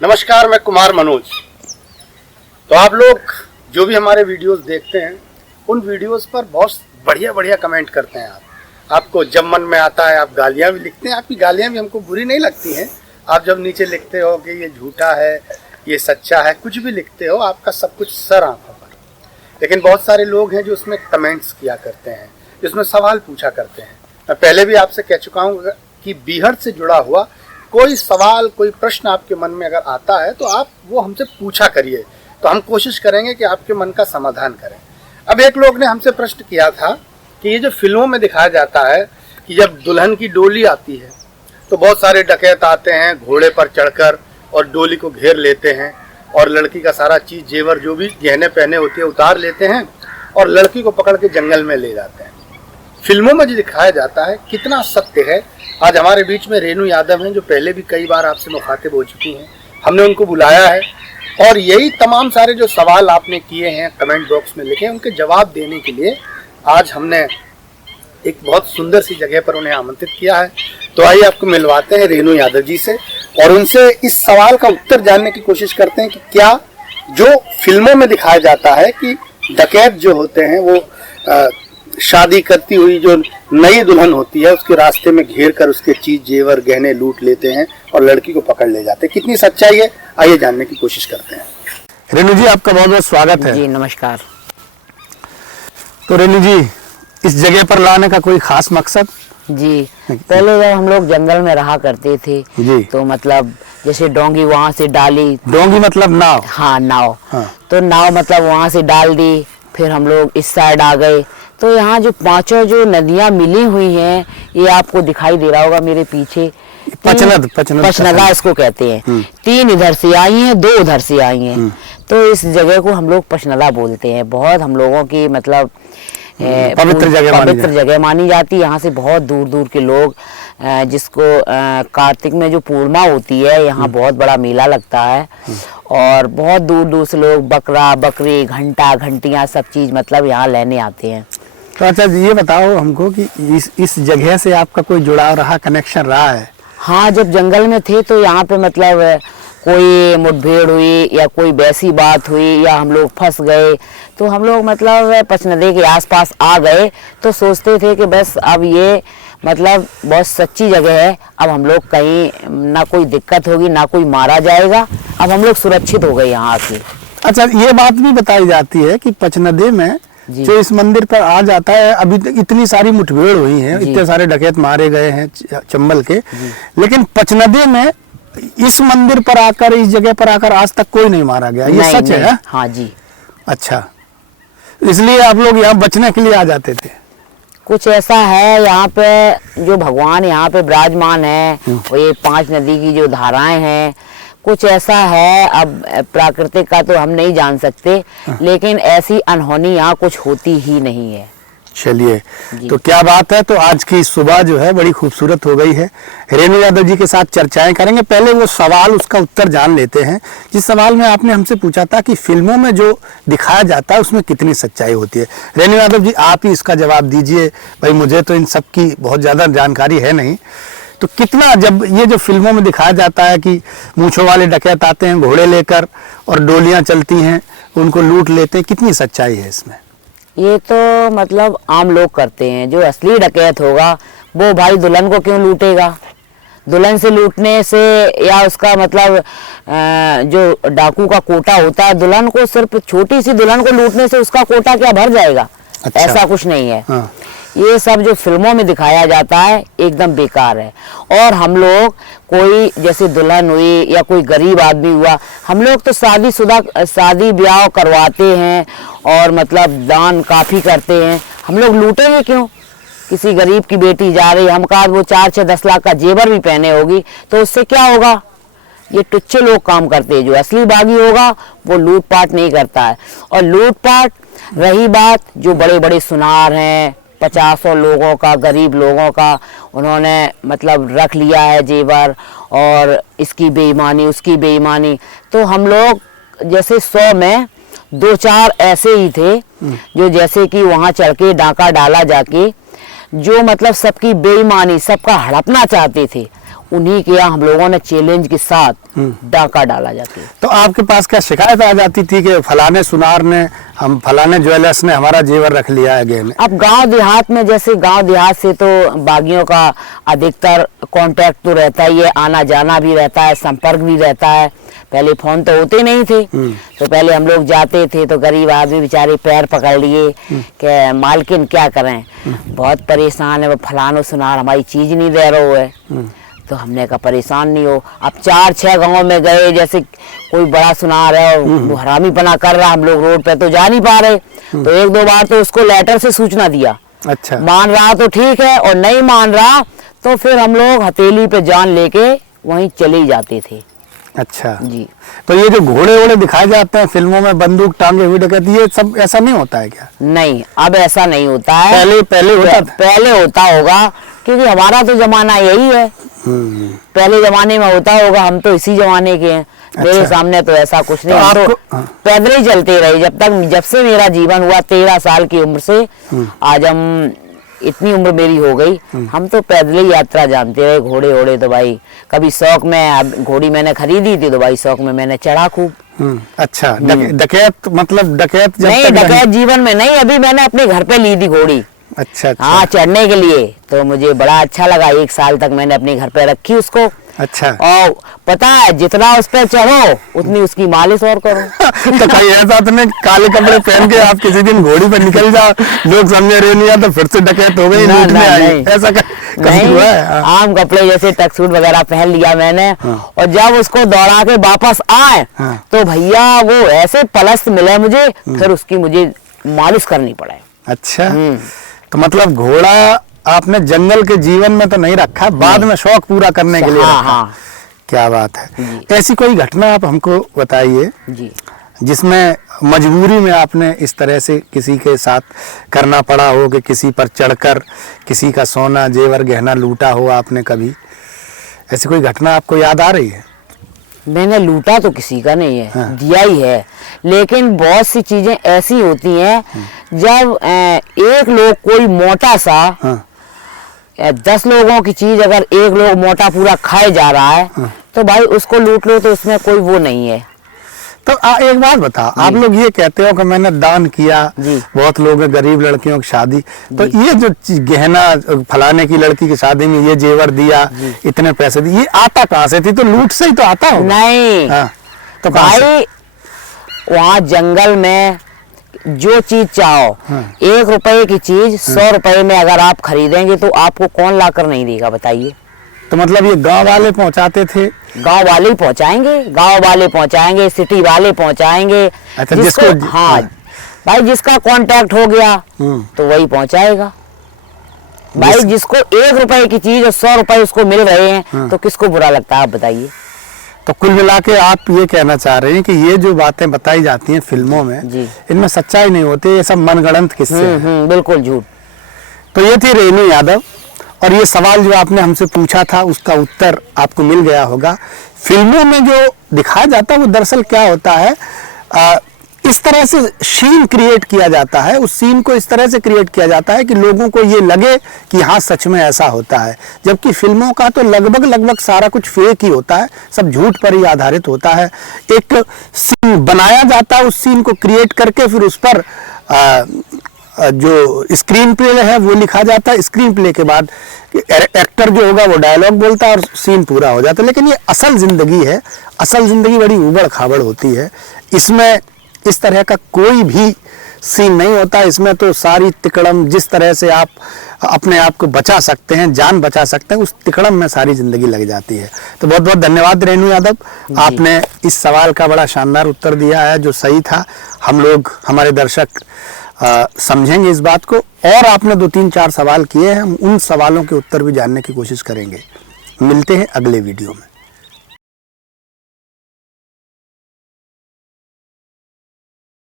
नमस्कार, मैं कुमार मनोज। तो आप लोग जो भी हमारे वीडियोस देखते हैं उन वीडियोस पर बहुत बढ़िया बढ़िया कमेंट करते हैं। आपको जब मन में आता है आप गालियां भी लिखते हैं। आपकी गालियां भी हमको बुरी नहीं लगती हैं। आप जब नीचे लिखते हो कि ये झूठा है, ये सच्चा है, कुछ भी लिखते हो, आपका सब कुछ सर आंखों पर। लेकिन बहुत सारे लोग हैं जो उसमें कमेंट्स किया करते हैं, जिसमें सवाल पूछा करते हैं। मैं पहले भी आपसे कह चुका हूँ कि बीहड़ से जुड़ा हुआ कोई सवाल, कोई प्रश्न आपके मन में अगर आता है तो आप वो हमसे पूछा करिए, तो हम कोशिश करेंगे कि आपके मन का समाधान करें। अब एक लोग ने हमसे प्रश्न किया था कि ये जो फिल्मों में दिखाया जाता है कि जब दुल्हन की डोली आती है तो बहुत सारे डकैत आते हैं घोड़े पर चढ़कर और डोली को घेर लेते हैं और लड़की का सारा चीज जेवर जो भी गहने पहने होते हैं उतार लेते हैं और लड़की को पकड़ के जंगल में ले जाते हैं। फिल्मों में जो दिखाया जाता है कितना सत्य है। आज हमारे बीच में रेणु यादव हैं जो पहले भी कई बार आपसे मुखातिब हो चुकी हैं। हमने उनको बुलाया है और यही तमाम सारे जो सवाल आपने किए हैं कमेंट बॉक्स में लिखे, उनके जवाब देने के लिए आज हमने एक बहुत सुंदर सी जगह पर उन्हें आमंत्रित किया है। तो आइए आपको मिलवाते हैं रेणु यादव जी से और उनसे इस सवाल का उत्तर जानने की कोशिश करते हैं कि क्या जो फिल्मों में दिखाया जाता है कि डकैत जो होते हैं वो शादी करती हुई जो नई दुल्हन होती है उसके रास्ते में घेर कर उसके चीज जेवर गहने लूट लेते हैं और लड़की को पकड़ ले जाते हैं। कितनी सच्चाई है, आइए जानने की कोशिश करते हैं। रेणु जी, आपका बहुत बहुत स्वागत है। जी नमस्कार। तो रेणु जी, इस जगह पर लाने का कोई खास मकसद? जी, पहले जब हम लोग जंगल में रहा करते थे जी, तो मतलब जैसे डोंगी वहाँ से डाली। डोंगी मतलब नाव? हाँ, नाव। हाँ। तो नाव मतलब वहाँ से डाल दी, फिर हम लोग इस साइड आ गए। तो यहाँ जो पांचों जो नदियाँ मिली हुई हैं, ये आपको दिखाई दे रहा होगा मेरे पीछे। पचनदा इसको कहते हैं। 3 इधर से आई हैं, 2 उधर से आई हैं। तो इस जगह को हम लोग पचनदा बोलते हैं। बहुत हम लोगों की मतलब पवित्र जगह मानी जाती है। यहाँ से बहुत दूर दूर के लोग, जिसको कार्तिक में जो पूर्णिमा होती है यहाँ बहुत बड़ा मेला लगता है और बहुत दूर दूर से लोग बकरा बकरी घंटा घंटियाँ सब चीज मतलब यहाँ लेने आते हैं। तो अच्छा ये बताओ हमको कि इस जगह से आपका कोई जुड़ाव रहा, कनेक्शन रहा है? हाँ, जब जंगल में थे तो यहाँ पे मतलब कोई मुठभेड़ हुई या कोई वैसी बात हुई या हम लोग फंस गए तो हम लोग मतलब पचनदे के आसपास आ गए तो सोचते थे कि बस अब ये मतलब बहुत सच्ची जगह है, अब हम लोग कहीं ना कोई दिक्कत होगी ना कोई मारा जाएगा, अब हम लोग सुरक्षित हो गए यहाँ आके। अच्छा, ये बात भी बताई जाती है कि पचनदे में जो इस मंदिर पर आ जाता है, अभी तक इतनी सारी मुठभेड़ हुई हैं, इतने सारे डकैत मारे गए हैं चंबल के, लेकिन पचनदे में इस मंदिर पर आकर, इस जगह पर आकर आज तक कोई नहीं मारा गया। ये सच है? हाँ जी। अच्छा, इसलिए आप लोग यहाँ बचने के लिए आ जाते थे? कुछ ऐसा है, यहाँ पे जो भगवान यहाँ पे विराजमान है और ये 5 नदी की जो धाराएं हैं, कुछ ऐसा है। अब प्राकृतिक का तो हम नहीं जान सकते, लेकिन ऐसी अनहोनी यहाँ कुछ होती ही नहीं है। चलिए, तो क्या बात है। तो आज की सुबह जो है बड़ी खूबसूरत हो गई है। रेणु यादव जी के साथ चर्चाएं करेंगे। पहले वो सवाल, उसका उत्तर जान लेते हैं। जिस सवाल में आपने हमसे पूछा था कि फिल्मों में जो दिखाया जाता है उसमें कितनी सच्चाई होती है। रेणु यादव जी, आप ही इसका जवाब दीजिए। भाई, मुझे तो इन सब की बहुत ज्यादा जानकारी है नहीं। तो कितना, जब ये जो फिल्मों में दिखाया जाता है कि मूंछों वाले डकैत आते हैं घोड़े लेकर और डोलियां चलती हैं, उनको लूट लेते हैं, कितनी सच्चाई है इसमें? ये तो मतलब आम लोग करते हैं। जो असली डकैत होगा वो भाई दुल्हन को क्यों लूटेगा? दुल्हन से लूटने से या उसका मतलब जो डाकू का कोटा होता है, दुल्हन को सिर्फ छोटी सी दुल्हन को लूटने से उसका कोटा क्या भर जाएगा? अच्छा। ऐसा कुछ नहीं है। हाँ। ये सब जो फिल्मों में दिखाया जाता है एकदम बेकार है। और हम लोग कोई जैसे दुल्हन हुई या कोई गरीब आदमी हुआ, हम लोग तो शादी ब्याह करवाते हैं और मतलब दान काफी करते हैं। हम लोग लूटेंगे क्यों? किसी गरीब की बेटी जा रही, हम कहा वो 4-6-10 लाख का जेवर भी पहने होगी तो उससे क्या होगा? ये टुच्चे लोग काम करते हैं। जो असली बागी होगा वो लूटपाट नहीं करता है। और लूटपाट रही बात, जो बड़े बड़े सुनार हैं, 50 लोगों का, गरीब लोगों का उन्होंने मतलब रख लिया है जेवर, और इसकी बेईमानी उसकी बेईमानी। तो हम लोग जैसे 100 में 2-4 ऐसे ही थे जो जैसे कि वहाँ चढ़ के डाका डाला जाके जो मतलब सबकी बेईमानी, सबका हड़पना चाहते थे, उन्हीं के यहाँ हम लोगों ने चैलेंज के साथ डाका डाला जाती है। तो आपके पास क्या शिकायत आ जाती थी कि फलाने सुनार ने, हम फलाने ज्वेलर्स ने हमारा जेवर रख लिया है गहने? अब गांव देहात में, जैसे गांव देहात से तो बागियों का अधिकतर कांटेक्ट तो रहता ही है, आना जाना भी रहता है, संपर्क भी रहता है। पहले फोन तो होते नहीं थे, तो पहले हम लोग जाते थे तो गरीब आदमी बेचारे पैर पकड़ लिए कि मालकिन क्या करें, बहुत परेशान है, वो फलानो सुनार हमारी चीज नहीं दे रहा है। तो हमने कहा परेशान नहीं हो। अब 4-6 गांव में गए, जैसे कोई बड़ा सुनार है और वो हरामी बना कर रहा, हम लोग रोड पे तो जा नहीं पा रहे, तो 1-2 बार तो उसको लेटर से सूचना दिया। अच्छा। मान रहा तो ठीक है, और नहीं मान रहा तो फिर हम लोग हथेली पे जान लेके वहीं चले ही जाते थे। अच्छा जी। तो ये जो घोड़े वोड़े दिखाए जाते हैं फिल्मों में, बंदूक टांगे हुए डकैती, ये सब ऐसा नहीं होता है क्या? नहीं, अब ऐसा नहीं होता है। पहले होता था? पहले होता होगा, क्योंकि हमारा तो जमाना यही है। पहले जमाने में होता होगा, हम तो इसी जमाने के हैं। मेरे सामने तो ऐसा कुछ नहीं, हम तो पैदल ही चलते रहे जब से मेरा जीवन हुआ। 13 साल की उम्र से आज हम इतनी उम्र मेरी हो गई, हम तो पैदल ही यात्रा जानते रहे। घोड़े वोड़े तो भाई कभी शौक में, घोड़ी मैंने खरीदी थी तो भाई शौक में मैंने चढ़ा खूब। अच्छा। डकैत मतलब डकैत जब नहीं, डकैत जीवन में नहीं, अभी मैंने अपने घर पे ली थी घोड़ी। अच्छा। हाँ, चढ़ने के लिए, तो मुझे बड़ा अच्छा लगा। 1 साल तक मैंने अपने घर पे रखी उसको। अच्छा। और पता है, जितना उस पे चढ़ो उतनी उसकी मालिश और करो। तो कहीं ऐसा तो नहीं काले कपड़े पहन के आप किसी दिन घोड़ी पर निकल जाओ, लोग समझे रहे नहीं तो फिर से डकैत हो गई, लूटने आई, ऐसा कभी हुआ है? आम कपड़े जैसे टकसूट वगैरह पहन लिया मैंने। और जब उसको दौड़ा के वापस आए तो भैया वो ऐसे पलस्त मिले मुझे, फिर उसकी मुझे मालिश करनी पड़े। अच्छा। तो मतलब घोड़ा आपने जंगल के जीवन में तो नहीं रखा, बाद में शौक पूरा करने के लिए रखा। हाँ। क्या बात है। ऐसी कोई घटना आप हमको बताइए जी, जिसमें मजबूरी में आपने इस तरह से किसी के साथ करना पड़ा हो कि किसी पर चढ़कर किसी का सोना जेवर गहना लूटा हो आपने कभी, ऐसी कोई घटना आपको याद आ रही है? मैंने लूटा तो किसी का नहीं है, दिया ही है। लेकिन बहुत सी चीजें ऐसी होती हैं, जब एक लोग कोई मोटा सा 10 लोगों की चीज अगर एक लोग मोटा पूरा खाए जा रहा है तो भाई उसको लूट लो, तो उसमें कोई वो नहीं है। तो एक बात बताओ, आप लोग ये कहते हो कि मैंने दान किया, बहुत लोग हैं गरीब लड़कियों की शादी, तो ये जो गहना फलाने की लड़की की शादी में ये जेवर दिया, इतने पैसे दिए, ये आता कहाँ से थी? तो लूट से ही तो आता हो। नहीं। तो भाई वहाँ जंगल में जो चीज चाहो, 1 रुपए की चीज 100 रुपए में अगर आप खरीदेंगे तो आपको कौन लाकर नहीं देगा, बताइए? तो मतलब ये गांव वाले पहुंचाते थे? गांव वाले ही पहुंचाएंगे, गांव वाले पहुंचाएंगे, सिटी वाले पहुंचाएंगे। अच्छा, जिसको हाँ भाई, जिसका कांटेक्ट हो गया तो वही पहुंचाएगा। भाई जिसको 1 रुपए की चीज और 100 रुपए उसको मिल रहे हैं तो किसको बुरा लगता है, आप बताइए? तो कुल मिला के आप ये कहना चाह रहे हैं कि ये जो बातें बताई जाती हैं फिल्मों में, इनमें सच्चाई नहीं होती, ये सब मनगढ़ंत किस्से हैं। बिल्कुल झूठ। तो ये थी रेणु यादव, और ये सवाल जो आपने हमसे पूछा था उसका उत्तर आपको मिल गया होगा। फिल्मों में जो दिखाया जाता है वो दरअसल क्या होता है, इस तरह से सीन क्रिएट किया जाता है, उस सीन को इस तरह से क्रिएट किया जाता है कि लोगों को ये लगे कि हाँ सच में ऐसा होता है, जबकि फिल्मों का तो लगभग सारा कुछ फेक ही होता है, सब झूठ पर ही आधारित होता है। एक सीन बनाया जाता है, उस सीन को क्रिएट करके फिर उस पर जो स्क्रीन प्ले है वो लिखा जाता है, स्क्रीन प्ले के बाद एक्टर जो होगा वो डायलॉग बोलता है और सीन पूरा हो जाता है। लेकिन ये असल जिंदगी है, असल जिंदगी बड़ी उबड़ खाबड़ होती है, इसमें इस तरह का कोई भी सीन नहीं होता। इसमें तो सारी तिकड़म, जिस तरह से आप अपने आप को बचा सकते हैं, जान बचा सकते हैं, उस तिकड़म में सारी जिंदगी लग जाती है। तो बहुत बहुत धन्यवाद रेणु यादव, आपने इस सवाल का बड़ा शानदार उत्तर दिया है जो सही था। हम लोग, हमारे दर्शक समझेंगे इस बात को, और आपने 2-3-4 सवाल किए हैं, हम उन सवालों के उत्तर भी जानने की कोशिश करेंगे। मिलते हैं अगले वीडियो में।